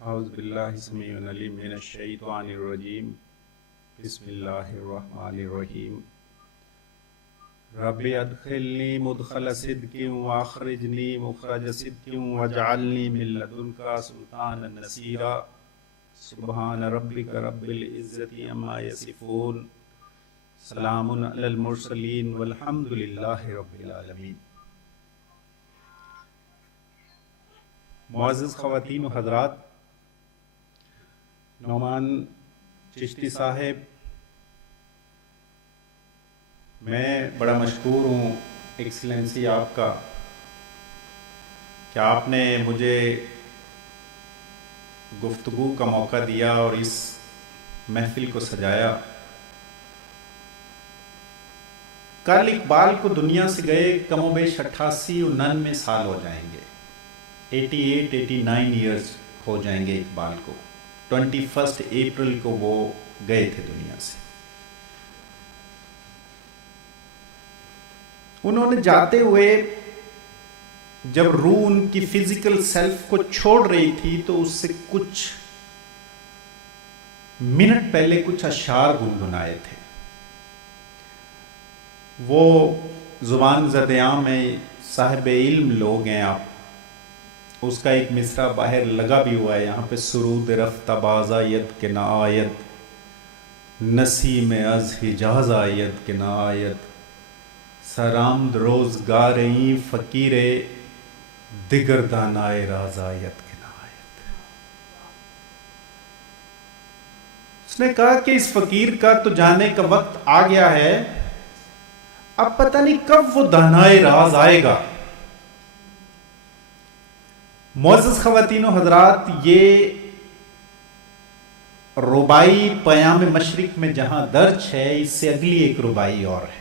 اعوذ باللہ السمیع العلیم من الشیطان الرجیم بسم اللہ الرحمن الرحیم رب ادخلنی مدخل صدق واخرجنی مخرج صدق واجعلنی من لدنک سلطانا نصیرا سبحان ربک رب العزت عما یصفون سلام علی المرسلین والحمد للہ رب العالمین۔ معزز خواتین و حضرات، نعمان چشتی صاحب، میں بڑا مشکور ہوں ایکسلنسی آپ کا کہ آپ نے مجھے گفتگو کا موقع دیا اور اس محفل کو سجایا۔ کل اقبال کو دنیا سے گئے کم و بیش 88-89 سال ہو جائیں گے، 88-89 ایئرز ہو جائیں گے اقبال کو۔ 21 اپریل کو وہ گئے تھے دنیا سے۔ انہوں نے جاتے ہوئے جب روح ان کی فزیکل سیلف کو چھوڑ رہی تھی تو اس سے کچھ منٹ پہلے کچھ اشعار گنگنائے تھے۔ وہ زبان زدیاں میں صاحب علم لوگ ہیں آپ، اس کا ایک مصرع باہر لگا بھی ہوا ہے یہاں پہ، سرود رفتہ باز آید کے نہ آید، نسیم از حجاز آید کے نہ آید، سرامد روزگاریں فقیر دگر دانائے راز آید کے نہ آید۔ اس نے کہا کہ اس فقیر کا تو جانے کا وقت آ گیا ہے، اب پتہ نہیں کب وہ دانائے راز آئے گا۔ معزز خواتین و حضرات، یہ ربائی پیام مشرق میں جہاں درج ہے، اس سے اگلی ایک ربائی اور ہے۔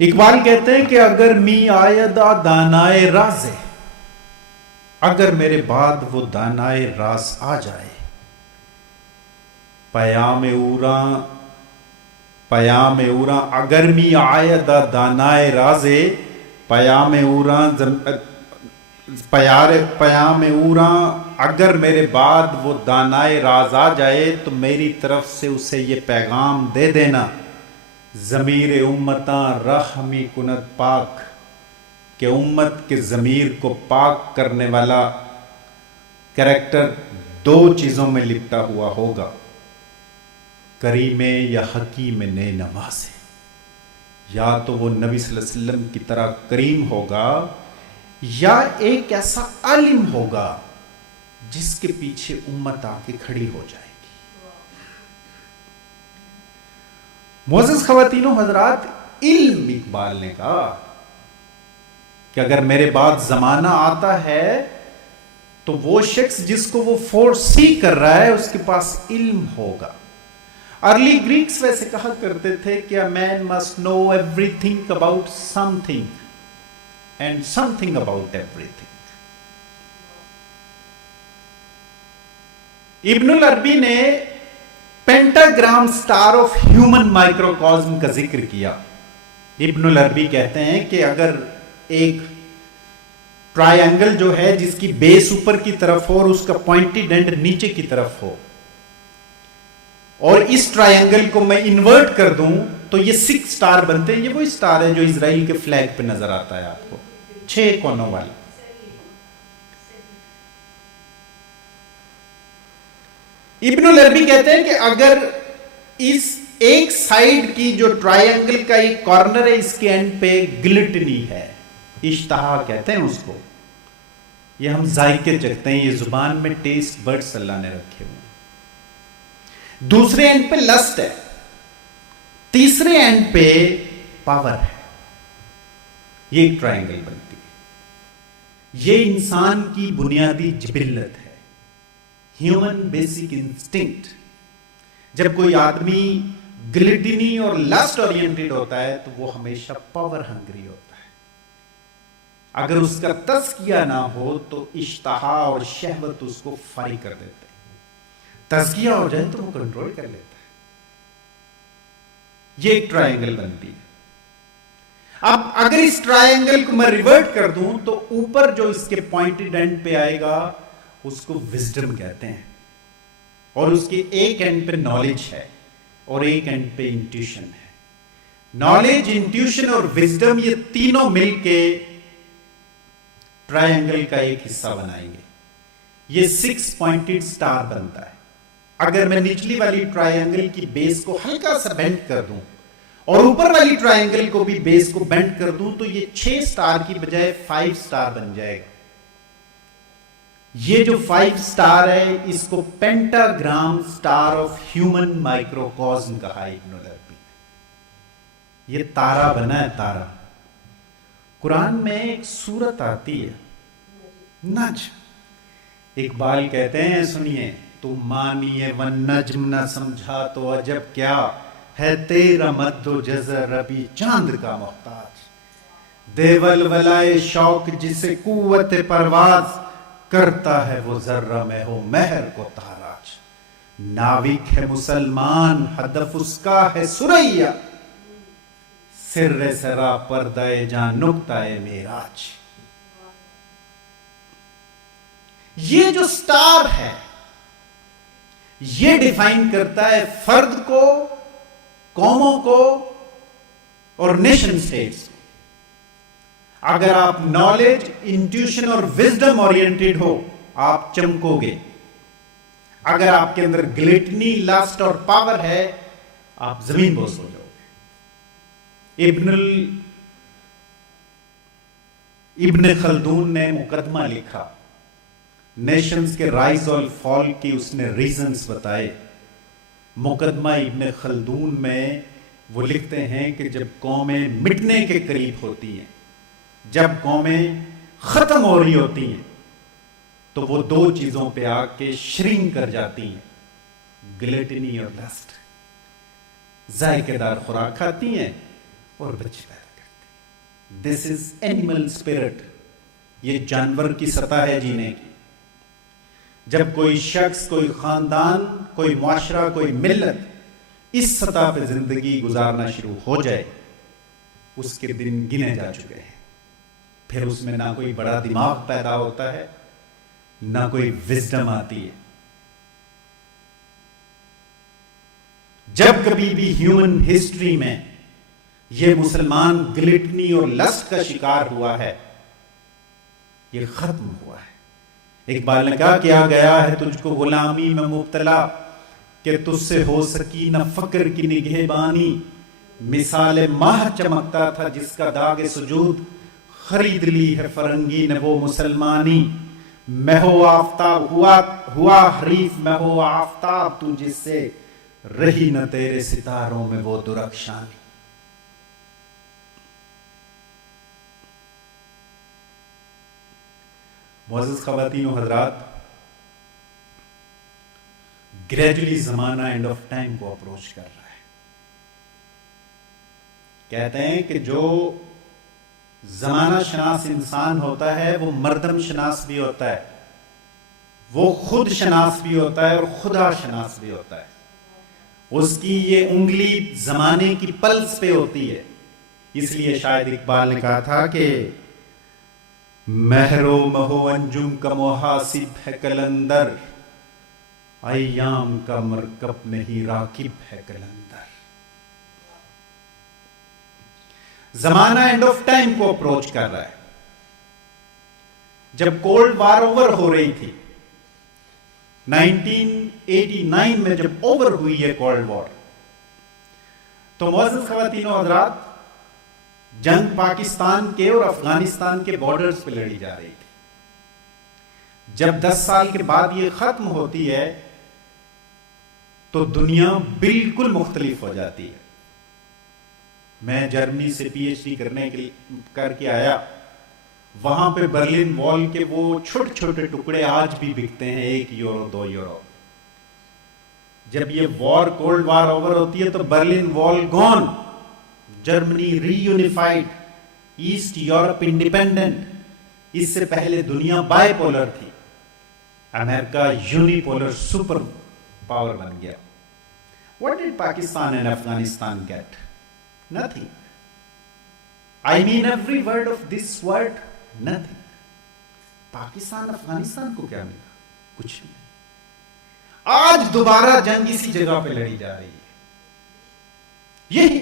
اقبال کہتے ہیں کہ اگر می آیدہ دانائے راز، اگر میرے بعد وہ دانائے راز آ جائے، پیام اوراں اگر می آیدہ دانائے راز، پیام اوراں اگر میرے بعد وہ دانائے راز آ جائے تو میری طرف سے اسے یہ پیغام دے دینا، ضمیر امتاں رحمی کند پاک، کہ امت کے ضمیر کو پاک کرنے والا کریکٹر دو چیزوں میں لپٹا ہوا ہوگا، کریم یا حکیم نے نوازے۔ یا تو وہ نبی صلی اللہ علیہ وسلم کی طرح کریم ہوگا، یا ایک ایسا عالم ہوگا جس کے پیچھے امت آ کے کھڑی ہو جائے گی۔ معزز خواتین و حضرات، علم، اقبال نے کہا کہ اگر میرے بعد زمانہ آتا ہے تو وہ شخص جس کو وہ فورسی کر رہا ہے اس کے پاس علم ہوگا۔ ارلی گریکس ویسے کہا کرتے تھے کہ a man must know everything about something and something about everything۔ ابن العربی نے پینٹاگرام سٹار آف ہیومن مائکروکازم کا ذکر کیا۔ ابن العربی کہتے ہیں کہ اگر ایک ٹرائی اینگل جو ہے جس کی بیس اوپر کی طرف ہو اور اس کا پوائنٹڈ اینڈ نیچے کی طرف ہو، اور اس ٹرائی اینگل کو میں انورٹ کر دوں تو یہ 6 سٹار بنتے ہیں۔ یہ وہی سٹار ہے جو اسرائیل کے فلیگ پہ نظر آتا ہے آپ کو، 6 کونوں والا۔ ابن العربی کہتے ہیں کہ اگر اس ایک سائیڈ کی جو ٹرائی اینگل کا ایک کارنر ہے، اس کے اینڈ پہ گلٹنی ہے، اشتہا کہتے ہیں اس کو، یہ ہم ذائقے چکھتے ہیں، یہ زبان میں ٹیسٹ برڈز اللہ نے رکھے ہوئے ہیں۔ دوسرے اینڈ پہ لسٹ ہے، تیسرے اینڈ پہ پاور ہے۔ یہ ایک ٹرائنگل بنتی ہے۔ یہ انسان کی بنیادی جبلت ہے، ہیومن بیسک انسٹنکٹ۔ جب کوئی آدمی گلٹنی اور لسٹ اورینٹڈ ہوتا ہے تو وہ ہمیشہ پاور ہنگری ہوتا ہے۔ اگر اس کا تزکیہ نہ ہو تو اشتہا اور شہوت اس کو فاری کر دیتے ہیں۔ تزکیہ ہو جائے تو وہ کنٹرول کر لیتا ہے۔ یہ ایک ٹرائنگل بنتی ہے۔ اب اگر اس ٹرائنگل کو میں ریورٹ کر دوں تو اوپر جو اس کے پوائنٹڈ اینڈ پہ آئے گا اس کو وزڈم کہتے ہیں، اور اس کے ایک اینڈ پہ نالج ہے اور ایک اینڈ پہ انٹیوشن ہے. نالج، انٹیوشن اور وزڈم یہ تینوں مل کے ٹرائنگل کا ایک حصہ بنائیں گے. یہ 6 پوائنٹڈ سٹار بنتا ہے. اگر میں نچلی والی ٹرائنگل کی بیس کو ہلکا سا بینڈ کر دوں اور اوپر والی ٹرائنگل کو بھی بیس کو بینڈ کر دوں تو یہ 6 سٹار کی بجائے 5 سٹار بن جائے گا. یہ جو 5 سٹار ہے اس کو پینٹاگرام سٹار آف ہیومن مائکروکوزم کہا ابن العربی نے. یہ تارا بنا ہے تارا. قرآن میں ایک سورت آتی ہے نجم. اقبال کہتے ہیں سنیے، تو مانیے والنجم نہ سمجھا تو عجب کیا ہے تیرا مد و جزر ابھی چاند کا محتاج. دے ولولائے شوق جسے قوت پرواز کرتا ہے وہ ذرہ میں ہو مہر کو تاراج. ناوک ہے مسلمان ہدف اس کا ہے سریا، سر سرا پردہ جان نقطہ معراج. یہ جو سٹار ہے یہ ڈیفائن کرتا ہے فرد کو، قوموں کو اور نیشن سٹیٹس کو. اگر آپ نالج، انٹیوشن اور وزڈم اورینٹڈ ہو آپ چمکو گے. اگر آپ کے اندر گلٹنی، لسٹ اور پاور ہے آپ زمین بوس ہو جاؤ گے. ابن خلدون نے مقدمہ لکھا، نیشنز کے رائز اور فال کی اس نے ریزنز بتائے. مقدمہ ابن خلدون میں وہ لکھتے ہیں کہ جب قومیں مٹنے کے قریب ہوتی ہیں، جب قومیں ختم ہو رہی ہوتی ہیں تو وہ 2 چیزوں پہ آ کے شرنک کر جاتی ہیں، گلٹنی اور لسٹ. ذائقے دار خوراک کھاتی ہیں اور بچے پیدا کرتی ہیں. دس از اینیمل اسپرٹ. یہ جانور کی سطح ہے جینے کی. جب کوئی شخص، کوئی خاندان، کوئی معاشرہ، کوئی ملت اس سطح پہ زندگی گزارنا شروع ہو جائے اس کے دن گنے جا چکے ہیں. پھر اس میں نہ کوئی بڑا دماغ پیدا ہوتا ہے نہ کوئی وزڈم آتی ہے. جب کبھی بھی ہیومن ہسٹری میں یہ مسلمان گلٹنی اور لسٹ کا شکار ہوا ہے یہ ختم ہوا ہے. اقبال نے کہا کیا گیا ہے تجھ کو غلامی میں مبتلا کہ تجھ سے ہو سکی نہ فقر کی نگہبانی. مثال ماہ چمکتا تھا جس کا داغ سجود خرید لی ہے فرنگی نے وہ مسلمانی. میں ہو آفتاب ہوا حریف میں ہو آفتاب تو جس سے رہی نہ تیرے ستاروں میں وہ درخشانی. معزز خواتین و حضرات، گریجولی زمانہ اینڈ آف ٹائم کو اپروچ کر رہا ہے. کہتے ہیں کہ جو زمانہ شناس انسان ہوتا ہے وہ مردم شناس بھی ہوتا ہے، وہ خود شناس بھی ہوتا ہے اور خدا شناس بھی ہوتا ہے. اس کی یہ انگلی زمانے کی پلس پہ ہوتی ہے. اس لیے شاید اقبال نے کہا تھا کہ مہر و مہو انجم کا محاسب ہے کلندر، ایام کا مرکب نہیں راکب ہے کلندر. زمانہ اینڈ آف ٹائم کو اپروچ کر رہا ہے. جب کولڈ وار اوور ہو رہی تھی 1989 میں، جب اوور ہوئی ہے کولڈ وار، تو معزز خواتین و حضرات جنگ پاکستان کے اور افغانستان کے بارڈرز پہ لڑی جا رہی تھی. جب 10 سال کے بعد یہ ختم ہوتی ہے تو دنیا بالکل مختلف ہو جاتی ہے. میں جرمنی سے پی ایچ ڈی کر کے آیا. وہاں پہ برلن وال کے وہ چھوٹے چھوٹے ٹکڑے آج بھی بکتے ہیں 1 یورو 2 یورو. جب یہ وار کولڈ وار اوور ہوتی ہے تو برلن وال گون، جرمنی ری یونیفائڈ، ایسٹ یورپ انڈیپینڈنٹ. اس سے پہلے دنیا بائی پولر تھی، امریکہ یونی پولر سپر پاور بن گیا. What did Pakistan and Afghanistan get? Nothing. I mean every word of this word, nothing. Pakistan Afghanistan کو کیا ملا؟ کچھ نہیں. آج دوبارہ جنگ اسی جگہ پہ لڑی جا رہی ہے. یہی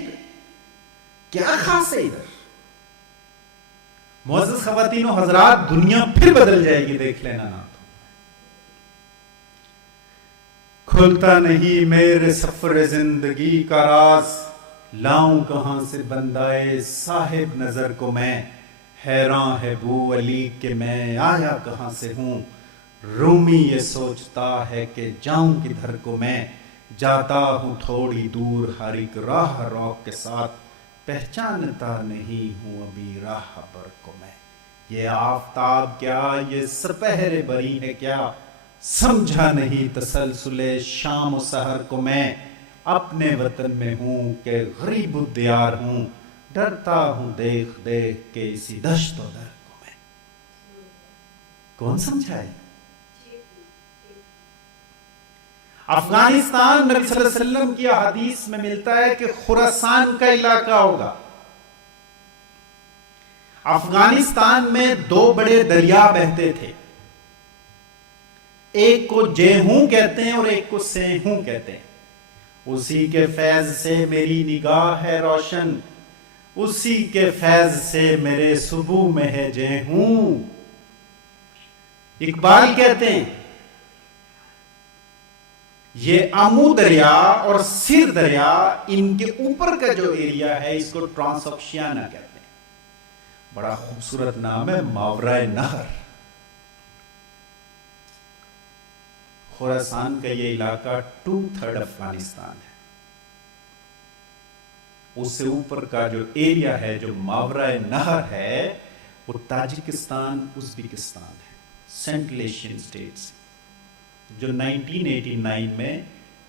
کیا خاص ہے ادھر؟ معزز خواتین و حضرات، دنیا پھر بدل جائے گی، دیکھ لینا نا. کھلتا نہیں میرے سفر زندگی کا راز، لاؤں کہاں سے بندائے صاحب نظر کو میں. حیران ہے بو علی کہ میں آیا کہاں سے ہوں، رومی یہ سوچتا ہے کہ جاؤں کدھر کو میں. جاتا ہوں تھوڑی دور ہر ایک راہ روک کے ساتھ، پہچانتا نہیں ہوں ابھی راہ بر کو میں. یہ آفتاب کیا یہ سپہر بری ہے کیا، سمجھا نہیں تسلسل شام و سحر کو میں. اپنے وطن میں ہوں کہ غریب الدیار ہوں، ڈرتا ہوں دیکھ دیکھ کے اسی دشت و در کو میں. کون سمجھائے؟ افغانستان نبی صلی اللہ علیہ وسلم کی حدیث میں ملتا ہے کہ خراسان کا علاقہ ہوگا. افغانستان میں 2 بڑے دریا بہتے تھے، ایک کو جیہوں کہتے ہیں اور ایک کو سیہوں کہتے ہیں. اسی کے فیض سے میری نگاہ ہے روشن، اسی کے فیض سے میرے صبح میں ہے جیہوں. اقبال کہتے ہیں یہ آمو دریا اور سر دریا، ان کے اوپر کا جو ایریا ہے اس کو ٹرانسوکشیانا کہتے ہیں. بڑا خوبصورت نام ہے، ماورائے نہر. خراسان کا یہ علاقہ 2/3 افغانستان ہے. اس سے اوپر کا جو ایریا ہے جو ماورائے نہر ہے وہ تاجکستان، ازبکستان ہے، سینٹرل ایشین اسٹیٹس، جو 1989 میں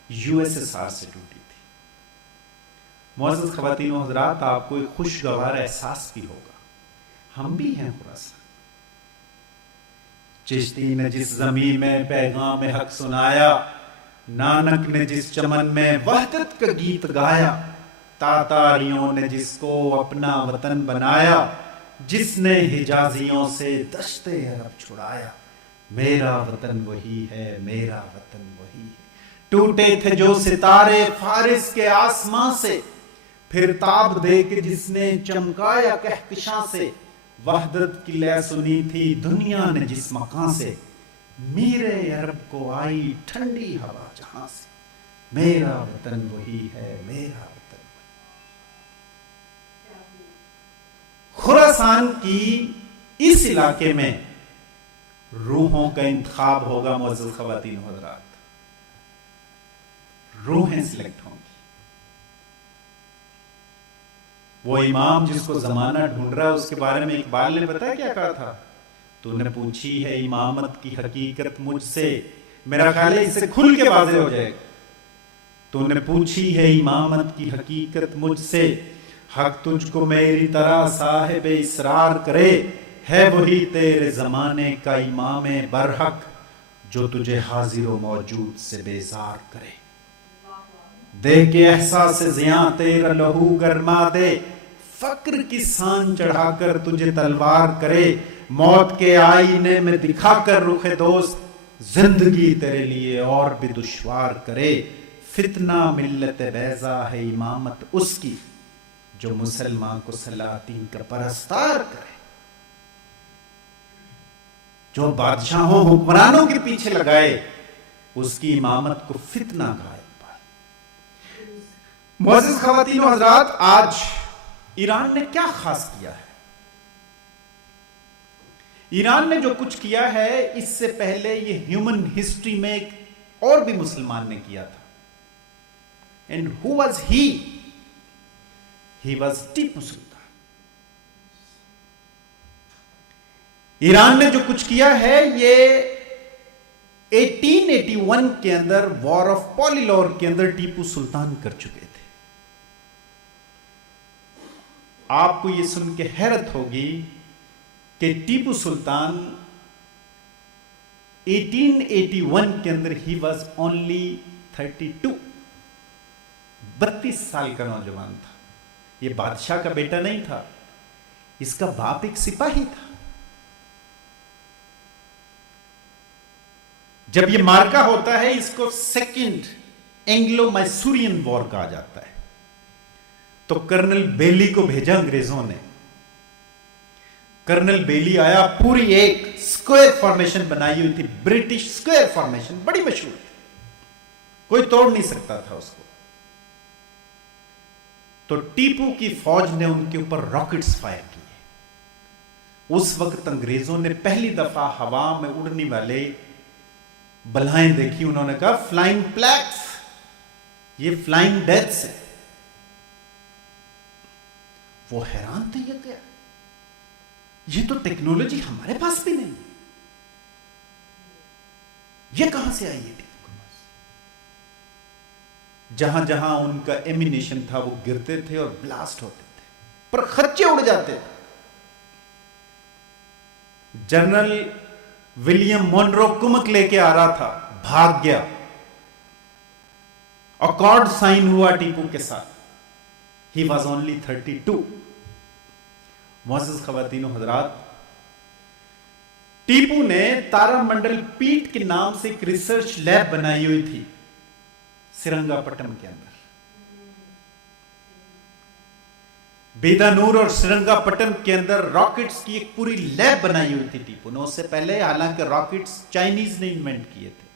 USSR سے ٹوٹی تھی. معزز خواتین و حضرات، آپ کو ایک خوشگوار احساس بھی ہوگا، ہم بھی ہیں خراسان. چشتی نے جس زمین میں پیغام حق سنایا، نانک نے جس چمن میں وحدت کا گیت گایا، تاتاریوں نے جس کو اپنا وطن بنایا، جس نے حجازیوں سے دشت عرب چھڑایا. میرا وطن وہی ہے، میرا وطن وہی ہے. ٹوٹے تھے جو ستارے فارس کے آسمان سے، پھر تاب دے کے جس نے چمکایا کہکشاں سے. وحدت کی لے سنی تھی دنیا نے جس مکان سے، میرے عرب کو آئی ٹھنڈی ہوا جہاں سے. میرا وطن وہی ہے، میرا وطن وہی. خراسان کی اس علاقے میں روحوں کا انتخاب ہوگا. معزز خواتین و حضرات، روحیں سلیکٹ ہوں گی. وہ امام جس کو زمانہ ڈھونڈ رہا ہے، اس کے بارے میں اقبال نے بتایا کیا کہا تھا؟ تو نے پوچھی ہے امامت کی حقیقت مجھ سے، میرا خیال ہے اس سے کھل کے واضح ہو جائے گا. تو نے پوچھی ہے امامت کی حقیقت مجھ سے، حق تجھ کو میری طرح صاحب اسرار کرے. ہے وہی تیرے زمانے کا امام برحق، جو تجھے حاضر و موجود سے بیزار کرے. دے کے احساس زیاں تیرا لہو گرما دے، فقر کی سان چڑھا کر تجھے تلوار کرے. موت کے آئینے میں دکھا کر رخ دوست، زندگی تیرے لیے اور بھی دشوار کرے. فتنہ ملت بیضا ہے امامت اس کی، جو مسلمان کو سلاطین کا پرستار کرے. جو بادشاہوں حکمرانوں کے پیچھے لگائے، اس کی امامت کو فتنہ کہا اقبال. معزز خواتین و حضرات، آج ایران نے کیا خاص کیا ہے؟ ایران نے جو کچھ کیا ہے، اس سے پہلے یہ ہیومن ہسٹری میں ایک اور بھی مسلمان نے کیا تھا. And who was he? He was Tipu Sultan. Iran نے جو کچھ کیا ہے، یہ 1881 کے اندر وار آف پولیلور کے اندر ٹیپو سلطان کر چکے تھے. آپ کو یہ سن کے حیرت ہوگی کہ ٹیپو سلطان 1881 کے اندر ہی واز اونلی 32 سال کا نوجوان تھا. یہ بادشاہ کا بیٹا نہیں تھا، اس کا باپ ایک سپاہی تھا. جب یہ مارکا ہوتا ہے اس کو سیکنڈ اینگلو میسورین وار کہا جاتا ہے. تو کرنل بیلی کو بھیجا انگریزوں نے. کرنل بیلی آیا, پوری ایک سکوئر فارمیشن بنائی ہوئی تھی, برٹش سکوئر فارمیشن, بڑی مشہور تھی, کوئی توڑ نہیں سکتا تھا اس کو. تو ٹیپو کی فوج نے ان کے اوپر راکٹس فائر کیے. اس وقت انگریزوں نے پہلی دفعہ ہوا میں اڑنے والے بلائیں دیکھی. انہوں نے کہا فلائنگ پلیگس, یہ فلائنگ ڈیتھس ہے. وہ حیران تھے, یہ کیا, یہ تو ٹیکنالوجی ہمارے پاس بھی نہیں, یہ کہاں سے آئی ہے. جہاں جہاں ان کا ایمینیشن تھا وہ گرتے تھے اور بلاسٹ ہوتے تھے, پر خچے اڑ جاتے تھے. جنرل ولیم مونرو کمک لے کے آ رہا تھا, بھاگ گیا. اکارڈ سائن ہوا ٹیپو کے ساتھ. He was only 32. معزز خواتین و حضرات, ٹیپو نے تارا منڈل پیٹ کے نام سے ایک ریسرچ لیب بنائی ہوئی تھی سرنگا پٹم کے اندر. بیدانور اور سرنگا پٹم کے اندر راکٹس کی ایک پوری لیب بنائی ہوئی تھی ٹیپو نے. اس سے پہلے حالانکہ راکٹس چائنیز نے انوینٹ کیے تھے,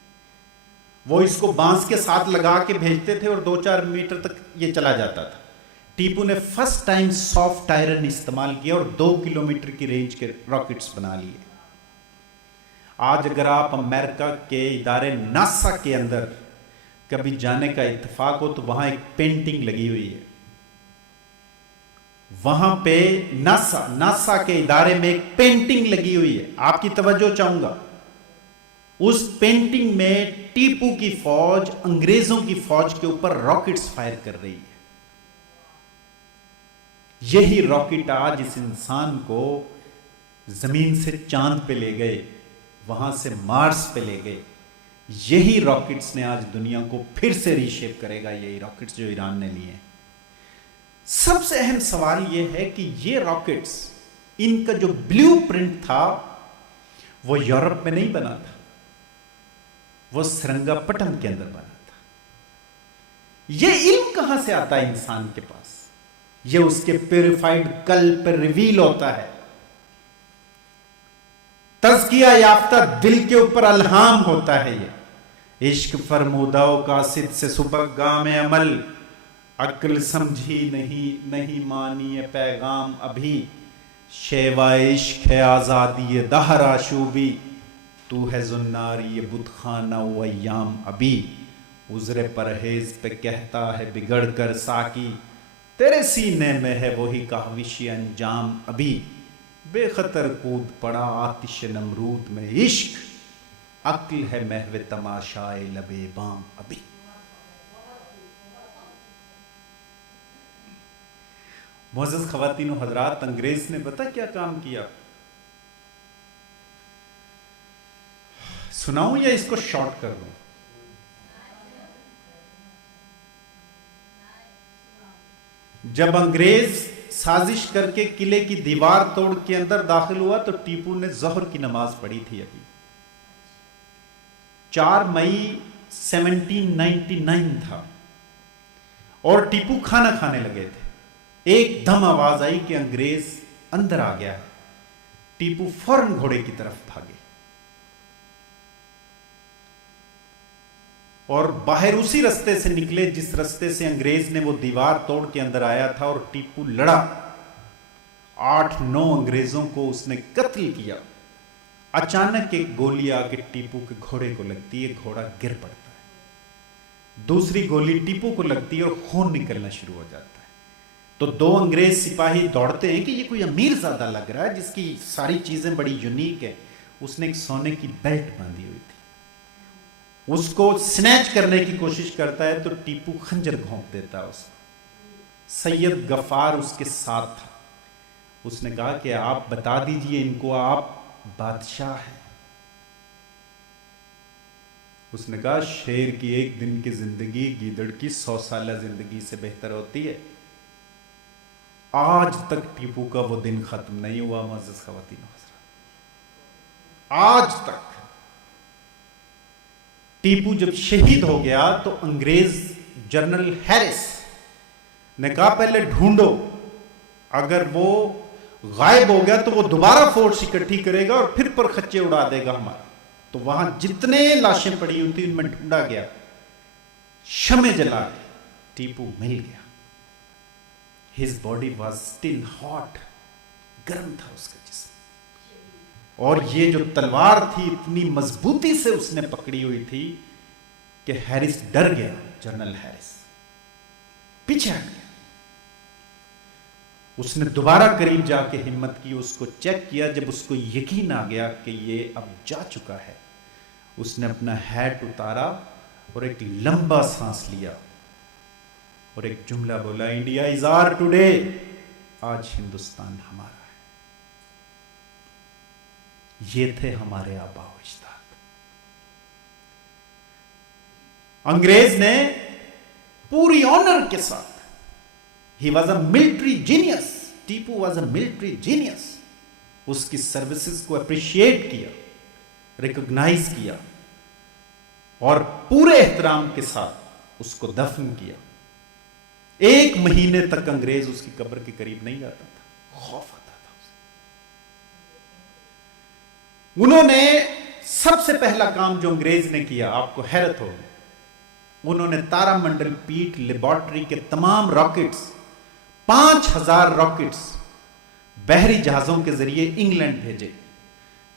وہ اس کو بانس کے ساتھ لگا کے بھیجتے تھے اور 2-4 میٹر تک یہ چلا جاتا تھا. ٹیپو نے فرسٹ ٹائم سافٹ آئرن استعمال کیا اور 2 کلومیٹر کی رینج کے راکٹس بنا لیے. آج اگر آپ امریکہ کے ادارے ناسا کے اندر کبھی جانے کا اتفاق ہو تو وہاں ایک پینٹنگ لگی ہوئی ہے. وہاں پہ ناسا کے ادارے میں ایک پینٹنگ لگی ہوئی ہے, آپ کی توجہ چاہوں گا. اس پینٹنگ میں ٹیپو کی فوج انگریزوں کی فوج کے اوپر راکٹس فائر کر رہی ہے. یہی راکٹ آج اس انسان کو زمین سے چاند پہ لے گئے, وہاں سے مارس پہ لے گئے. یہی راکٹس نے آج دنیا کو پھر سے ری شیپ کرے گا, یہی راکٹس جو ایران نے لیے ہیں. سب سے اہم سوال یہ ہے کہ یہ راکٹس, ان کا جو بلیو پرنٹ تھا وہ یورپ میں نہیں بنا تھا, وہ سرنگا پٹم کے اندر بنا تھا. یہ علم کہاں سے آتا ہے انسان کے پاس؟ یہ اس کے پیوریفائڈ قلب پر ریویل ہوتا ہے. تزکیہ یافتہ دل کے اوپر الہام ہوتا ہے. یہ عشق فرمودہ و قاصد سے صبح گام عمل, عقل سمجھی نہیں مانی پیغام ابھی. شیوا عشق ہے آزادی دہر آشوبی, تو ہے زناری یہ بت خانہ و ایام ابھی. عذر پرہیز پہ کہتا ہے بگڑ کر ساکی, تیرے سینے میں ہے وہی کاوش انجام ابھی. بے خطر کود پڑا آتش نمرود میں عشق, عقل ہے محو تماشائے لبے بام ابھی. معزز خواتین و حضرات, انگریز نے پتہ کیا کام کیا؟ سناؤں یا اس کو شارٹ کر دوں؟ جب انگریز سازش کر کے قلعے کی دیوار توڑ کے اندر داخل ہوا تو ٹیپو نے ظہر کی نماز پڑھی تھی. ابھی 4 مئی 1799 تھا اور ٹیپو کھانا کھانے لگے تھے. ایک دم آواز آئی کہ انگریز اندر آ گیا ہے. ٹیپو فوراً گھوڑے کی طرف بھاگے اور باہر اسی رستے سے نکلے جس رستے سے انگریز نے وہ دیوار توڑ کے اندر آیا تھا, اور ٹیپو لڑا. 8-9 انگریزوں کو اس نے قتل کیا. اچانک ایک گولی آ کے ٹیپو کے گھوڑے کو لگتی ہے, گھوڑا گر پڑتا ہے. دوسری گولی ٹیپو کو لگتی ہے اور خون نکلنا شروع ہو جاتا ہے. تو 2 انگریز سپاہی دوڑتے ہیں کہ یہ کوئی امیر زادہ لگ رہا ہے جس کی ساری چیزیں بڑی یونیک ہے. اس نے ایک سونے کی بیلٹ باندھی ہوئی تھی, اس کو سنیچ کرنے کی کوشش کرتا ہے تو ٹیپو خنجر گھونپ دیتا ہے اس کو. سید غفار اس کے ساتھ تھا. اس نے کہا کہ آپ بتا دیجئے ان کو آپ بادشاہ ہیں. اس نے کہا شیر کی 1 دن کی زندگی گیدڑ کی 100 سالہ زندگی سے بہتر ہوتی ہے. آج تک ٹیپو کا وہ دن ختم نہیں ہوا. معزز خواتین و حضرات, آج تک ٹیپو جب شہید ہو گیا تو انگریز جنرل ہیرس نے کہا پہلے ڈھونڈو، اگر وہ غائب ہو گیا تو وہ دوبارہ فورس اکٹھی کرے گا اور پھر پر خچے اڑا دے گا ہمارا. تو وہاں جتنے لاشیں پڑی ہوئی تھیں ان میں ڈھونڈا گیا، شمع جلا کے ٹیپو مل گیا. His body was still hot, گرم تھا اس کا جسم، اور یہ جو تلوار تھی اتنی مضبوطی سے اس نے پکڑی ہوئی تھی کہ ہیرس ڈر گیا. جنرل ہیرس پیچھے ہٹ گیا. اس نے دوبارہ قریب جا کے ہمت کی، اس کو چیک کیا. جب اس کو یقین آ گیا کہ یہ اب جا چکا ہے، اس نے اپنا ہیٹ اتارا اور ایک لمبا سانس لیا اور ایک جملہ بولا، انڈیا از آر ٹوڈے، آج ہندوستان ہمارا ہے. یہ تھے ہمارے آباء و اجداد. انگریز نے پوری آنر کے ساتھ، he was a military genius, Tipu was a military genius، اس کی سروسز کو اپریشیٹ کیا، ریکگنائز کیا اور پورے احترام کے ساتھ اس کو دفن کیا. 1 مہینے تک انگریز اس کی قبر کے قریب نہیں آتا تھا، خوف آتا تھا اسے. انہوں نے سب سے پہلا کام جو انگریز نے کیا، آپ کو حیرت ہوگی، انہوں نے تارا منڈل پیٹ لیبارٹری کے تمام راکٹس، 5000 راکٹس بحری جہازوں کے ذریعے انگلینڈ بھیجے.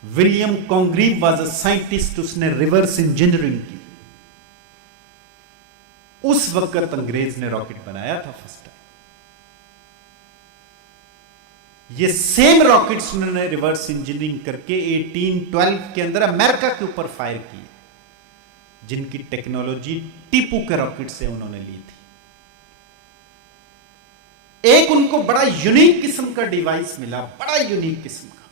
William Congreve was a scientist, اس نے ریورس انجینئرنگ کی. اس وقت انگریز نے راکٹ بنایا تھا فرسٹ ٹائم. یہ سیم راکٹس انہوں نے ریورس انجینئرنگ کر کے 1812 کے اندر امریکہ کے اوپر فائر کی، جن کی ٹیکنالوجی ٹیپو کے راکٹ سے انہوں نے لی تھی. ایک ان کو بڑا یونیک قسم کا ڈیوائس ملا، بڑا یونیک قسم کا.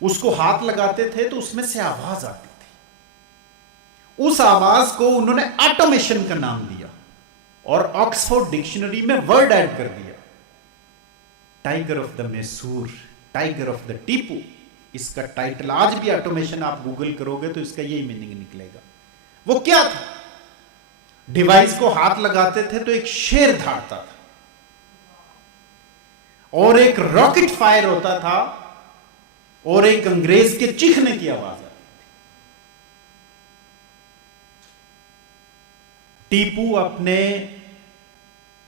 اس کو ہاتھ لگاتے تھے تو اس میں سے آواز آتی تھی. اس آواز کو انہوں نے آٹومیشن کا نام دیا اور آکسفورڈ ڈکشنری میں ورڈ ایڈ کر دیا، tiger of the Mysore, tiger of the Tipu. اس کا ٹائٹل آج بھی آٹومیشن آپ گوگل کرو گے تو اس کا یہی میننگ نکلے گا. وہ کیا تھا؟ ڈیوائس کو ہاتھ لگاتے تھے تو ایک شیر دھاڑتا تھا اور ایک راکٹ فائر ہوتا تھا اور ایک انگریز کے چیخنے کی آواز آتی تھی. ٹیپو اپنے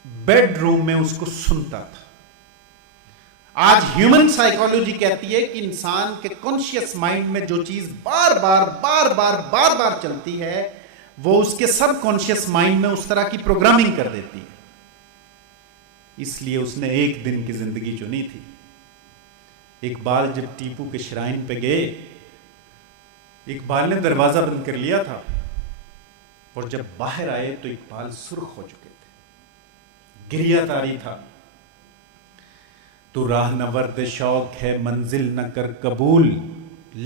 بیڈ روم میں اس کو سنتا تھا. آج ہیومن سائیکالوجی کہتی ہے کہ انسان کے کانشیس مائنڈ میں جو چیز بار بار چلتی ہے وہ اس کے سب کانشیس مائنڈ میں اس طرح کی پروگرامنگ کر دیتی ہے. اس لیے اس نے ایک دن کی زندگی چنی تھی. اقبال جب ٹیپو کے شرائن پہ گئے، اقبال نے دروازہ بند کر لیا تھا اور جب باہر آئے تو اقبال سرخ ہو چکے تھے، گریہ طاری تھا. تو راہ نورد شوق ہے منزل نہ کر قبول،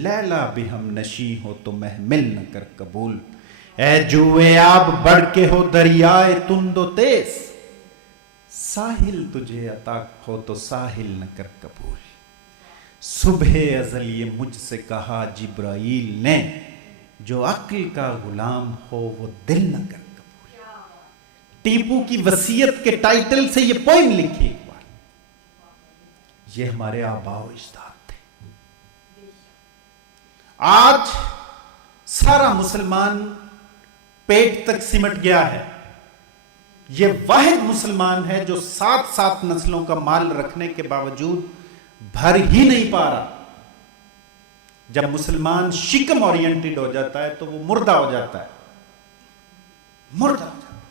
لیلا بھی ہم نشیں ہو تو محمل نہ کر قبول. اے جوئے آب بڑھ کے ہو دریائے تند و تیز، ساحل تجھے عطا ہو تو ساحل نہ کر قبول. صبح ازل یہ مجھ سے کہا جبرائیل نے، جو عقل کا غلام ہو وہ دل نہ کر قبول. ٹیپو کی وصیت کے ٹائٹل سے یہ پوئم لکھی اقبال. یہ ہمارے آباء و اجداد تھے. آج سارا مسلمان پیٹ تک سمٹ گیا ہے. یہ واحد مسلمان ہے جو 7 نسلوں کا مال رکھنے کے باوجود بھر ہی نہیں پا رہا. جب مسلمان شکم اورینٹڈ ہو جاتا ہے تو وہ مردہ ہو جاتا ہے، مردہ ہو جاتا ہے.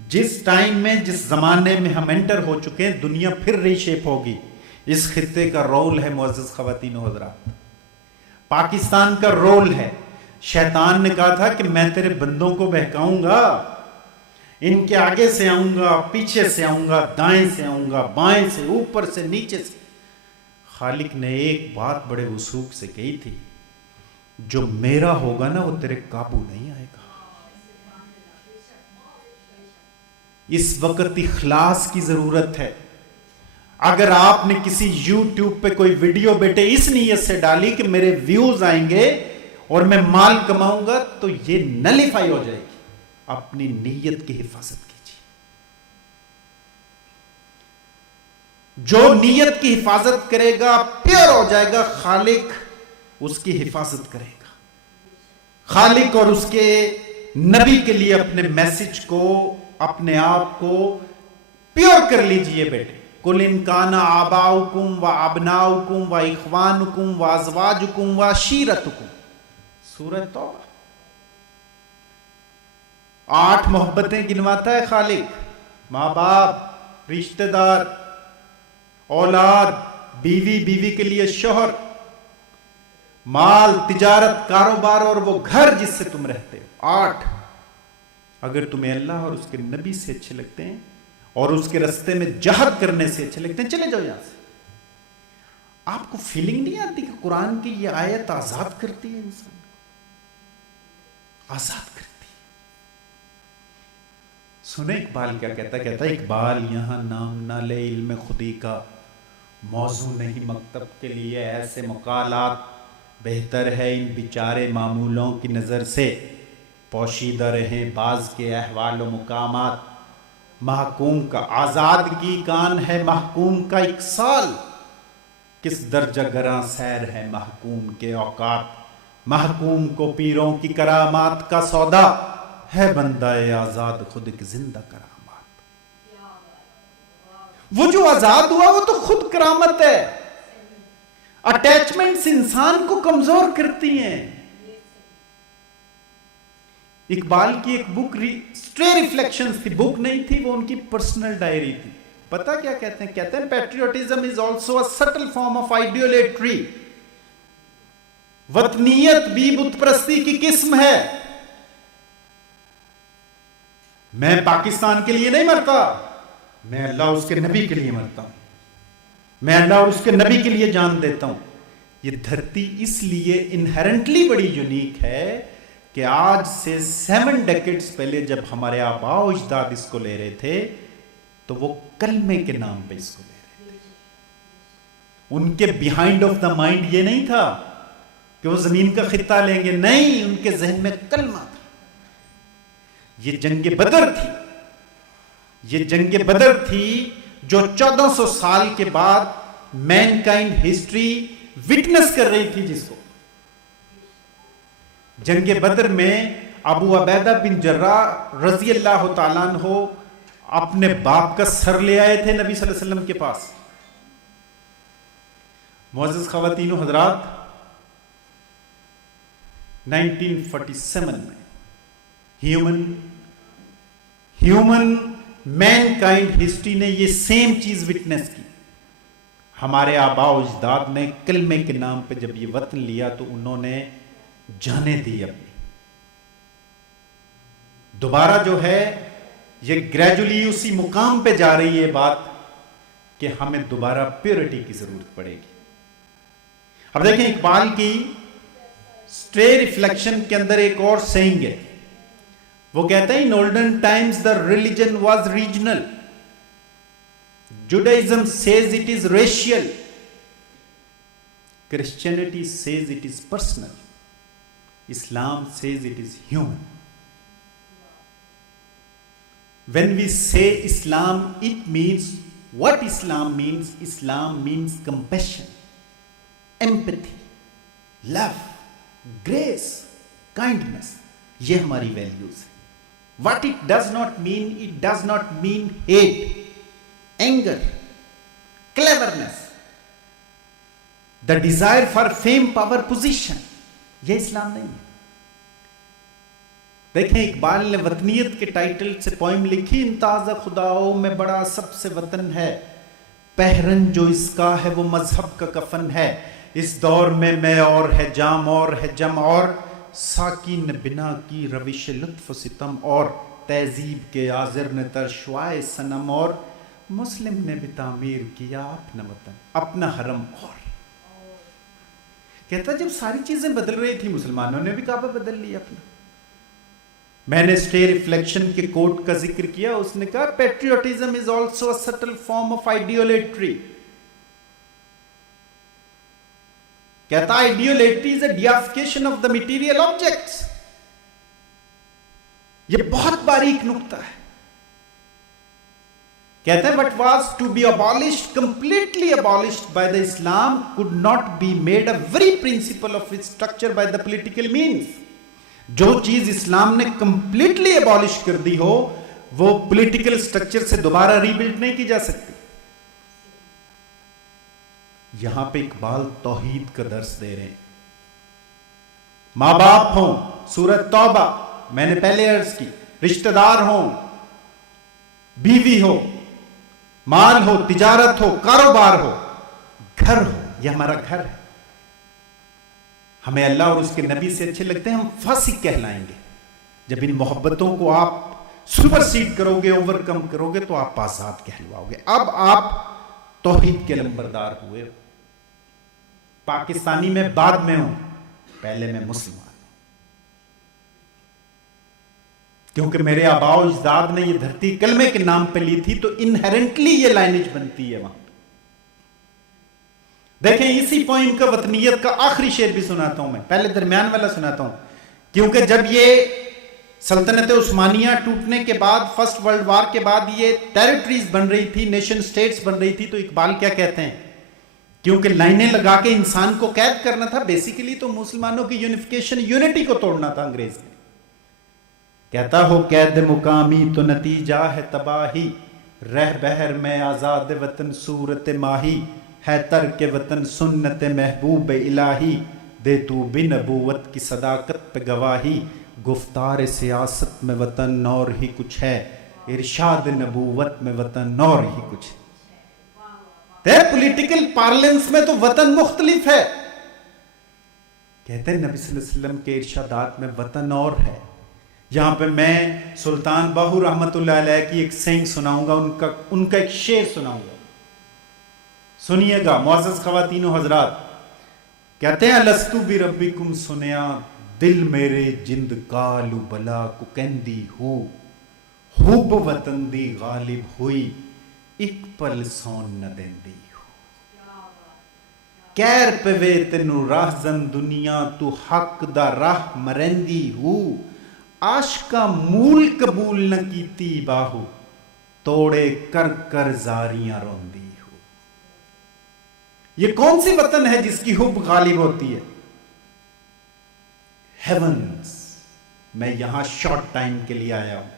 جس ٹائم میں، جس زمانے میں ہم انٹر ہو چکے ہیں، دنیا پھر ری شیپ ہوگی. اس خطے کا رول ہے معزز خواتین و حضرات، پاکستان کا رول ہے. شیطان نے کہا تھا کہ میں تیرے بندوں کو بہکاؤں گا، ان کے آگے سے آؤں گا، پیچھے سے آؤں گا، دائیں سے آؤں گا، بائیں سے، اوپر سے، نیچے سے. خالق نے ایک بات بڑے وثوق سے کہی تھی، جو میرا ہوگا نا وہ تیرے قابو نہیں آئے گا. اس وقت اخلاص کی ضرورت ہے. اگر آپ نے کسی یوٹیوب پہ کوئی ویڈیو بیٹے اس نیت سے ڈالی کہ میرے ویوز آئیں گے اور میں مال کماؤں گا تو یہ نلیفائی ہو جائے گی. اپنی نیت کی حفاظت کیجیے. جو نیت کی حفاظت کرے گا پیور ہو جائے گا. خالق اس کی حفاظت کرے گا. خالق اور اس کے نبی کے لیے اپنے میسج کو اپنے آپ کو پیور کر لیجئے بیٹے. قُلْ إِنْ كَانَ آبَاؤُكُمْ وَأَبْنَاؤُكُمْ وَإِخْوَانُكُمْ وَأَزْوَاجُكُمْ وَعَشِيرَتُكُمْ. سورۃ توبہ. 8 محبتیں گنواتا ہے خالق. ماں باپ، رشتہ دار، اولاد، بیوی، بیوی کے لیے شوہر، مال، تجارت، کاروبار اور وہ گھر جس سے تم رہتے ہو. 8. اگر تمہیں اللہ اور اس کے نبی سے اچھے لگتے ہیں اور اس کے رستے میں جہاد کرنے سے اچھے لگتے ہیں، چلے جاؤ یہاں سے. آپ کو فیلنگ نہیں آتی کہ قرآن کی یہ آیت آزاد کرتی ہے انسان کو؟ آزاد کرتی ہے. سنیں اقبال کیا کہتا ہے. کہتا ہے اقبال یہاں نام نہ لے علم خودی کا، موضوع نہیں مکتب کے لیے ایسے مقالات. بہتر ہے ان بیچارے معمولوں کی نظر سے پوشیدہ رہیں بعض کے احوال و مقامات. محکوم کا آزاد کی کان ہے محکوم کا 1 سال. کس درجہ گراں سیر ہے محکوم کے اوقات. محکوم کو پیروں کی کرامات کا سودا ہے بندہ آزاد خود ایک زندہ کرامات. وہ جو آزاد ہوا وہ تو خود کرامت ہے. اٹیچمنٹس انسان کو کمزور کرتی ہیں. اقبال کی ایک بک اسٹرے ریفلیکشنز تھی. بک نہیں تھی، وہ ان کی پرسنل ڈائری تھی. پتہ کیا کہتے ہیں؟ کہتے ہیں patriotism is also a subtle form of idolatry. وطنیت بھی بت پرستی کی قسم ہے. میں پاکستان کے لیے نہیں مرتا، میں اللہ اور اس کے نبی کے لیے مرتا ہوں. میں اللہ اور اس کے نبی کے لیے جان دیتا ہوں. یہ دھرتی اس لیے انہیرنٹلی بڑی یونیک ہے کہ آج سے 7 ڈیکیڈز پہلے جب ہمارے آباء و اجداد اس کو لے رہے تھے تو وہ کلمے کے نام پہ اس کو لے رہے تھے. ان کے بیہائنڈ آف دا مائنڈ یہ نہیں تھا کہ وہ زمین کا خطہ لیں گے. نہیں، ان کے ذہن میں کلمہ تھا. یہ جنگ بدر تھی. یہ جنگ بدر تھی جو 1400 سال کے بعد مین کائنڈ ہسٹری وٹنس کر رہی تھی. جس کو جنگ بدر میں ابو عبیدہ بن جراح رضی اللہ تعالیٰ عنہ اپنے باپ کا سر لے آئے تھے نبی صلی اللہ علیہ وسلم کے پاس. معزز خواتین و حضرات، 1947 میں ہیومن مین کائنڈ ہسٹری نے یہ سیم چیز وٹنس کی. ہمارے آباء و اجداد نے کلمے کے نام پہ جب یہ وطن لیا تو انہوں نے جانے دی اپنی. دوبارہ جو ہے یہ گریجولی اسی مقام پہ جا رہی ہے بات کہ ہمیں دوبارہ پیورٹی کی ضرورت پڑے گی. اب دیکھیں اقبال کی اسٹرے ریفلیکشن کے اندر ایک اور سینگ ہے. وہ کہتے ہیں in olden times the religion was regional. Judaism says it is racial. Christianity says it is personal. Islam says it is human. When we say Islam, it means what Islam means. Islam means compassion, empathy, love, grace, kindness. یہ ہماری values ہیں. What it does not mean hate, anger, cleverness, the desire for fame, power, position. یہ اسلام نہیں ہے. دیکھیں اقبال نے وطنیت کے title سے پوئم لکھی. انتاز خداؤ میں بڑا سب سے وطن ہے، پہرن جو اس کا ہے وہ مذہب کا کفن ہے. اس دور میں اور ہے جام اور ہے جم اور، ساکی نے بنا کی روش لطف و ستم اور، تہذیب کے آذر نے ترشوائے صنم اور، مسلم نے بھی تعمیر کیا اپنا وطن اپنا حرم اور. کہتا جب ساری چیزیں بدل رہی تھی مسلمانوں نے بھی کعبہ بدل لیا اپنا. میں نے اسٹے ریفلیکشن کے کوٹ کا ذکر کیا, اس نے کہا patriotism is also a subtle form of idolatry. کہتا idolatry is a deification of the material objects. یہ بہت باریک نقطہ ہے. کہتے ہیں what was to be abolished, completely abolished by the Islam, could not be made a very principle of its structure by the political means. جو چیز اسلام نے کمپلیٹلی ابالش کر دی ہو وہ پولیٹیکل سٹرکچر سے دوبارہ ری بلڈ نہیں کی جا سکتی. یہاں پہ اقبال توحید کا درس دے رہے ہیں. ماں باپ ہوں, سورۃ توبہ میں نے پہلے عرض کی, رشتہ دار ہوں, بیوی ہو, مال ہو, تجارت ہو, کاروبار ہو, گھر ہو, یہ ہمارا گھر ہے. ہمیں اللہ اور اس کے نبی سے اچھے لگتے ہیں, ہم فاسق کہلائیں گے. جب ان محبتوں کو آپ سپر سیڈ کرو گے, اوور کم کرو گے, تو آپ آزاد کہلواؤ گے. اب آپ توحید کے لمبردار ہوئے. پاکستانی میں بعد میں ہوں, پہلے میں مسلمان ہوں, کیونکہ میرے آباء و اجداد نے یہ دھرتی کلمے کے نام پہ لی تھی, تو انہیرنٹلی یہ لائنیج بنتی ہے وہاں. دیکھیں اسی پوائنٹ کا وطنیت کا آخری شعر بھی سناتا ہوں میں, پہلے درمیان والا سناتا ہوں, کیونکہ جب یہ سلطنت عثمانیہ ٹوٹنے کے بعد, فرسٹ ورلڈ وار کے بعد یہ ٹیریٹریز بن رہی تھی, نیشن سٹیٹس بن رہی تھی, تو اقبال کیا کہتے ہیں, کیونکہ لائنیں لگا کے انسان کو قید کرنا تھا, بیسیکلی تو مسلمانوں کی یونیفیکیشن, یونٹی کو توڑنا تھا انگریز نے. کہتا ہو قید مقامی تو نتیجہ ہے تباہی, رہ بہر میں آزاد وطن صورت ماہی, ہے ترک وطن سنت محبوب الہی, دے تو بھی نبوت کی صداقت پہ گواہی, گفتار سیاست میں وطن اور ہی کچھ ہے, ارشاد نبوت میں وطن اور ہی کچھ ہے. پولیٹیکل پارلنس میں تو وطن مختلف ہے. کہتے ہیں نبی صلی اللہ علیہ وسلم کے ارشادات میں وطن اور ہے. یہاں پہ میں سلطان باہو رحمت اللہ علیہ کی ایک سینگ سناؤں گا, ان کا ایک شعر سناؤں گا, سنیے گا معزز خواتین و حضرات. کہتے ہیں لستو بربکم سنیا, دل میرے جند کالو بلا کو کہندی ہو, خوب وطن دی غالب ہوئی, ایک پل سون نہ دیندی ہو. کیر پہ وے تینو راہ زن دنیا, تو حق دا راہ مرندی ہو, عاشقاں مول قبول نہ کیتی باہو, توڑے کر کر زاریاں روندی ہو. یہ کون سی وطن ہے جس کی حب غالب ہوتی ہے؟ ہیونز. میں یہاں شارٹ ٹائم کے لیے آیا ہوں.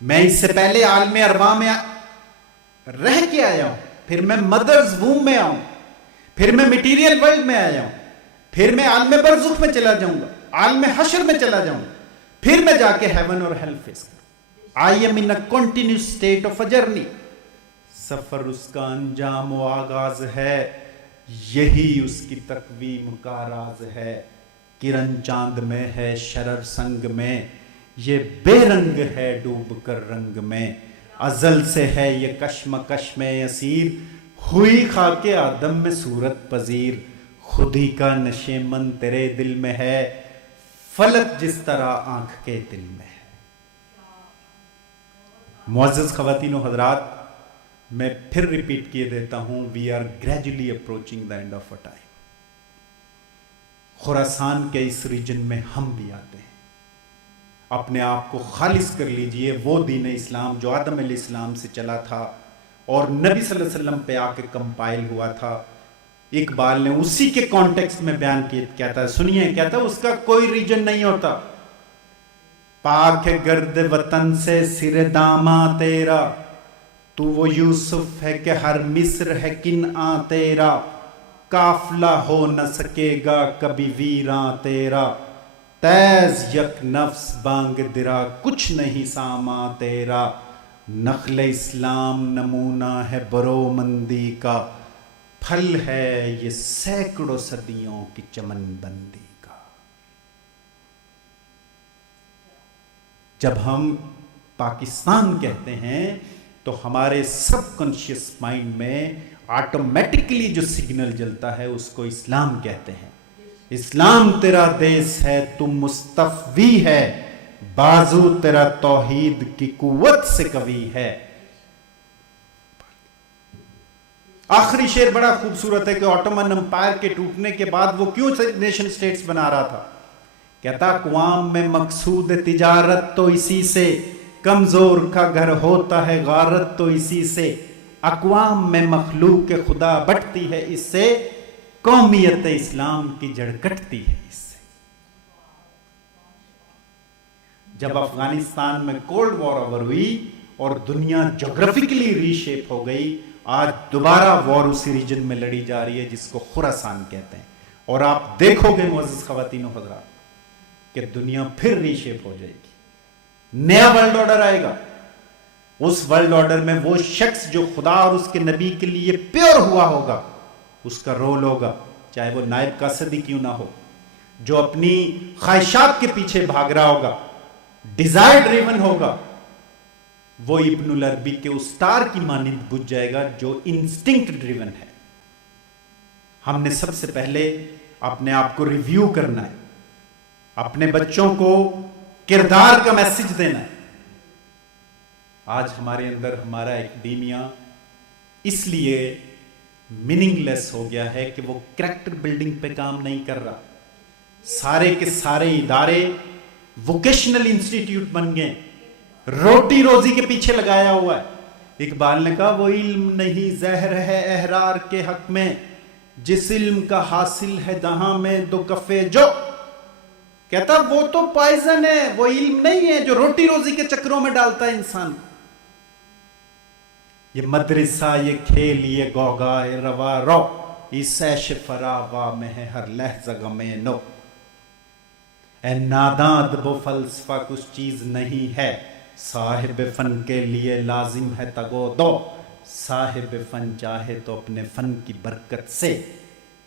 میں اس سے پہلے عالم ارواح میں رہ کے آیا ہوں, پھر میں مدرز ووم میں آؤں, پھر میں میٹیریل ورلڈ میں آیا ہوں, پھر میں عالم برزخ میں چلا جاؤں گا, عالم حشر میں چلا جاؤں گا, پھر میں جا کے ہیون اور ہیل فیس کروں. I am in a continuous state of a journey. سفر اس کا انجام و آغاز ہے, یہی اس کی تقویم کا راز ہے. کرن چاند میں ہے شرر سنگ میں, یہ بے رنگ ہے ڈوب کر رنگ میں. ازل سے ہے یہ کشمکش میں اسیر, ہوئی خاک آدم میں صورت پذیر. خودی کا نشے من تیرے دل میں ہے, فلک جس طرح آنکھ کے دل میں ہے. معزز خواتین و حضرات, میں پھر ریپیٹ کیے دیتا ہوں, we are gradually approaching the end of a time. Khorasan کے اس ریجن میں ہم بھی آتے ہیں. اپنے آپ کو خالص کر لیجئے, وہ دین اسلام جو آدم علیہ السلام سے چلا تھا اور نبی صلی اللہ علیہ وسلم پہ آ کے کمپائل ہوا تھا. اقبال نے اسی کے کانٹیکسٹ میں بیان کیا, کہتا ہے سنیے, کہتا ہے اس کا کوئی ریجن نہیں ہوتا. پاک گرد وطن سے سر داماں تیرا, تو وہ یوسف ہے کہ ہر مصر ہے کنعاں تیرا. قافلہ ہو نہ سکے گا کبھی ویراں تیرا, تیز یک نفس بانگ درا کچھ نہیں ساما تیرا. نخل اسلام نمونہ ہے برو مندی کا, پھل ہے یہ سینکڑوں صدیوں کی چمن بندی کا. جب ہم پاکستان کہتے ہیں تو ہمارے سب کانشیس مائنڈ میں آٹومیٹکلی جو سگنل جلتا ہے اس کو اسلام کہتے ہیں. اسلام تیرا دیس ہے، تم مستفوی ہے، بازو تیرا توحید کی قوت سے قوی ہے۔ آخری شعر بڑا خوبصورت ہے کہ آٹومن امپائر کے ٹوٹنے کے بعد وہ کیوں نیشن سٹیٹس بنا رہا تھا؟ کہتا اقوام میں مقصود تجارت تو اسی سے، کمزور کا گھر ہوتا ہے غارت تو اسی سے، اقوام میں مخلوق خدا بٹتی ہے اس سے، قومیت اسلام کی جڑ کٹتی ہے اس سے۔ جب افغانستان میں کولڈ وار اوور ہوئی اور دنیا جغرافیکلی ری شیپ ہو گئی، آج دوبارہ وار اسی ریجن میں لڑی جا رہی ہے جس کو خراسان کہتے ہیں، اور آپ دیکھو گے معزز خواتین و حضرات کہ دنیا پھر ری شیپ ہو جائے گی، نیا ورلڈ آرڈر آئے گا۔ اس ورلڈ آرڈر میں وہ شخص جو خدا اور اس کے نبی کے لیے پیور ہوا ہوگا، اس کا رول ہوگا، چاہے وہ نائب قاصدی کیوں نہ ہو، جو اپنی خواہشات کے پیچھے بھاگ رہا ہوگا، ڈیزائر ڈریون ہوگا، وہ ابن العربی کے اس سٹار کی مانند بجھ جائے گا جو انسٹنکٹ ڈریون ہے۔ ہم نے سب سے پہلے اپنے آپ کو ریویو کرنا ہے، اپنے بچوں کو کردار کا میسج دینا ہے۔ آج ہمارے اندر ہمارا ایکڈیمیا اس لیے میننگ لیس ہو گیا ہے کہ وہ کریکٹر بلڈنگ پہ کام نہیں کر رہا۔ سارے کے سارے ادارے ووکیشنل انسٹیٹیوٹ بن گئے، روٹی روزی کے پیچھے لگایا ہوا ہے۔ اقبال نے کہا وہ علم نہیں زہر ہے احرار کے حق میں، جس علم کا حاصل ہے جہاں میں دو کفے جو، کہتا وہ تو پائزن ہے، وہ علم نہیں ہے جو روٹی روزی کے چکروں میں ڈالتا ہے انسان کو۔ یہ مدرسہ، یہ کھیل، یہ گوگائے روا رو، اس عیش فراوا میں ہے ہر لحظہ غم نو۔ اے ناداں ادب و فلسفہ کچھ چیز نہیں ہے، صاحب فن کے لیے لازم ہے تگو دو، صاحب فن چاہے تو اپنے فن کی برکت سے،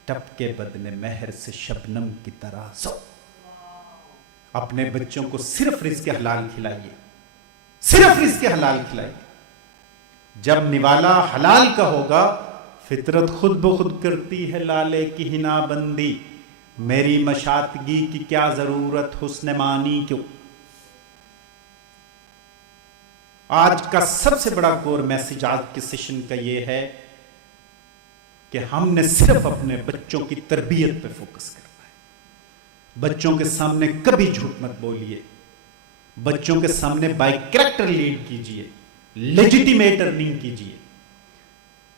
ٹپ کے بدلے مہر سے شبنم کی طرح سو۔ اپنے بچوں کو صرف رزق حلال کھلائیے، صرف رزق حلال کھلائیے۔ جب نوالا حلال کا ہوگا، فطرت خود بخود کرتی ہے لالے کی ہنا بندی، میری مشاطگی کی کیا ضرورت حسن معنی کیوں۔ آج کا سب سے بڑا کور میسج آج کے سیشن کا یہ ہے کہ ہم نے صرف اپنے بچوں کی تربیت پہ فوکس کرنا ہے۔ بچوں کے سامنے کبھی جھوٹ مت بولیے، بچوں کے سامنے بائی کریکٹر لیڈ کیجئے، لیجیٹیمیٹ ارننگ کیجئے۔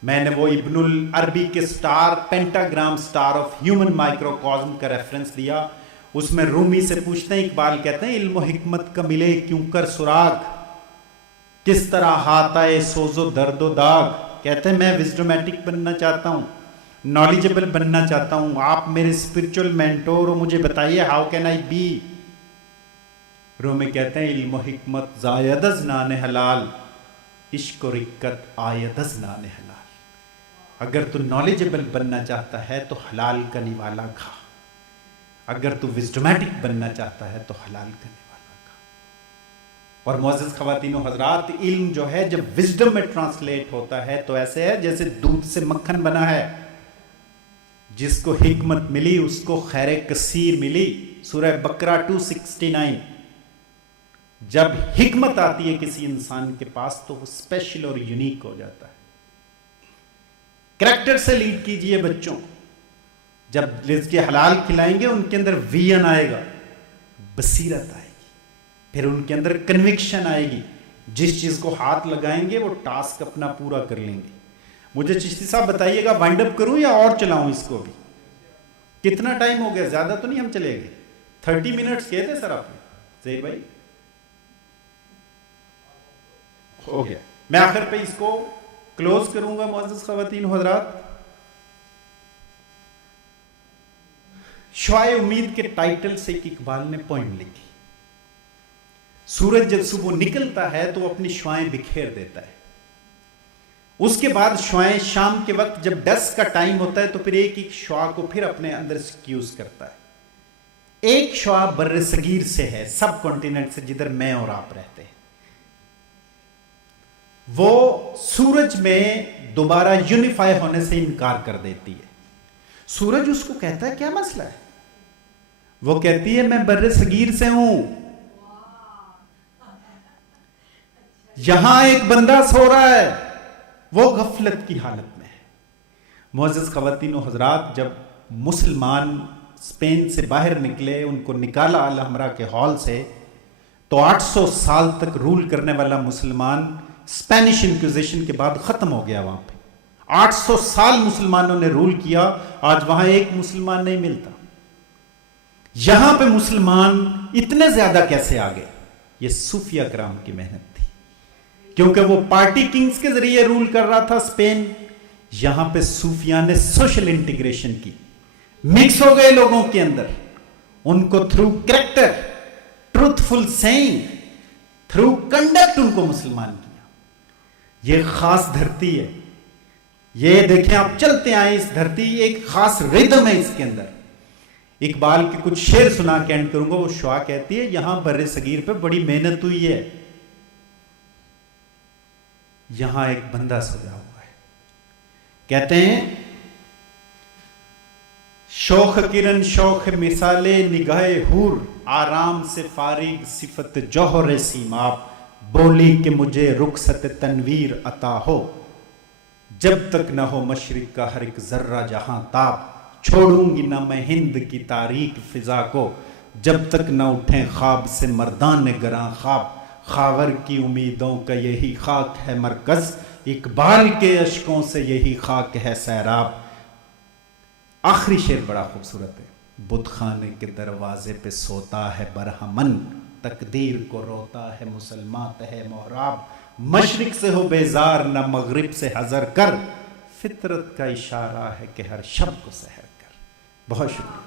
میں نے وہ ابن العربی کے سٹار، پینٹاگرام سٹار آف ہیومن مائکروکازم کا ریفرنس دیا۔ اس میں رومی سے پوچھتے ہیں، اقبال کہتے ہیں علم و حکمت کا ملے کیوں کر سراغ، کس طرح ہاتھ آئے سوز و درد و داغ۔ کہتے ہیں میں وزڈومیٹک بننا چاہتا ہوں، نالجبل بننا چاہتا ہوں، آپ میرے اسپرچل مینٹور ہو، مجھے بتائیے ہاؤ کین آئی بی۔ رومی کہتے ہیں علم و حکمت زاید از نان حلال، عشق و رقت آید از نان حلال۔ اگر تو نالجبل بننا چاہتا ہے تو حلال کا نوالا کھا، اگر تو وزڈومیٹک بننا چاہتا ہے تو حلال کا نوالا کھا۔ اور معزز خواتین و حضرات، علم جو ہے جب وزڈم میں ٹرانسلیٹ ہوتا ہے تو ایسے ہے جیسے دودھ سے مکھن بنا ہے۔ جس کو حکمت ملی اس کو خیر کثیر ملی، سورہ بقرہ 269۔ جب حکمت آتی ہے کسی انسان کے پاس تو وہ اسپیشل اور یونیک ہو جاتا ہے۔ کریکٹر سے لیڈ کیجئے بچوں، جب رزق حلال کھلائیں گے ان کے اندر ویژن آئے گا، بصیرت آئے گی، پھر ان کے اندر کنوکشن آئے گی، جس چیز کو ہاتھ لگائیں گے وہ ٹاسک اپنا پورا کر لیں گے۔ مجھے چشتی صاحب بتائیے گا وائنڈ اپ کروں یا اور چلاؤں اس کو بھی؟ کتنا ٹائم ہو گیا؟ زیادہ تو نہیں ہم چلے گئے؟ 30 منٹس کہے تھے سر آپ نے، زہیر بھائی ہو گیا۔ میں آخر پہ اس کو کلوز کروں گا معزز خواتین و حضرات۔ شعائے امید کے ٹائٹل سے ایک اقبال نے پوائنٹ لکھی۔ سورج جب صبح نکلتا ہے تو اپنی شعائیں بکھیر دیتا ہے، اس کے بعد شعائیں شام کے وقت جب ڈسک کا ٹائم ہوتا ہے تو پھر ایک ایک شعاع کو پھر اپنے اندر سیکیوز کرتا ہے۔ ایک شعاع بر صغیر سے ہے، سب کانٹیننٹ سے، جدھر میں اور آپ رہتے ہیں۔ وہ سورج میں دوبارہ یونیفائی ہونے سے انکار کر دیتی ہے۔ سورج اس کو کہتا ہے کیا مسئلہ ہے، وہ کہتی ہے میں بر صغیر سے ہوں، یہاں ایک بندہ سو رہا ہے، وہ غفلت کی حالت میں ہے۔ معزز خواتین و حضرات، جب مسلمان اسپین سے باہر نکلے، ان کو نکالا الحمرا کے ہال سے، تو 800 سال تک رول کرنے والا مسلمان اسپینش انکوزیشن کے بعد ختم ہو گیا۔ وہاں پہ 800 سال مسلمانوں نے رول کیا، آج وہاں ایک مسلمان نہیں ملتا۔ یہاں پہ مسلمان اتنے زیادہ کیسے آ گئے؟ یہ صوفیہ کرام کی محنت تھی، کیونکہ وہ پارٹی کنگز کے ذریعے رول کر رہا تھا اسپین۔ یہاں پہ صوفیہ نے سوشل انٹیگریشن کی، مکس ہو گئے لوگوں کے اندر، ان کو تھرو کریکٹر، ٹروتھفل سینگ، تھرو کنڈکٹ ان کو مسلمان کیا۔ یہ خاص دھرتی ہے، یہ دیکھیں آپ چلتے آئے، اس دھرتی ایک خاص ریدم ہے اس کے اندر۔ اقبال کے کچھ شعر سنا کے اینڈ کروں گا۔ وہ شعا کہتی ہے یہاں بر صغیر پہ بڑی محنت ہوئی ہے، یہاں ایک بندہ سویا ہوا ہے۔ کہتے ہیں شوخ کرن شوخ مثال نگاہ حور، آرام سے فارغ صفت جوہر سیماب، بولی کہ مجھے رخصت تنویر عطا ہو، جب تک نہ ہو مشرق کا ہر ایک ذرہ جہاں تاب، چھوڑوں گی نہ میں ہند کی تاریک فضا کو، جب تک نہ اٹھیں خواب سے مردان گراں خواب، خاور کی امیدوں کا یہی خاک ہے مرکز، اقبال کے اشکوں سے یہی خاک ہے سیراب۔ آخری شعر بڑا خوبصورت ہے۔ بت خانے کے دروازے پہ سوتا ہے برہمن، تقدیر کو روتا ہے مسلمان تہ محراب، مشرق سے ہو بیزار نہ مغرب سے حذر کر، فطرت کا اشارہ ہے کہ ہر شب کو سحر کر۔ بہت شکریہ۔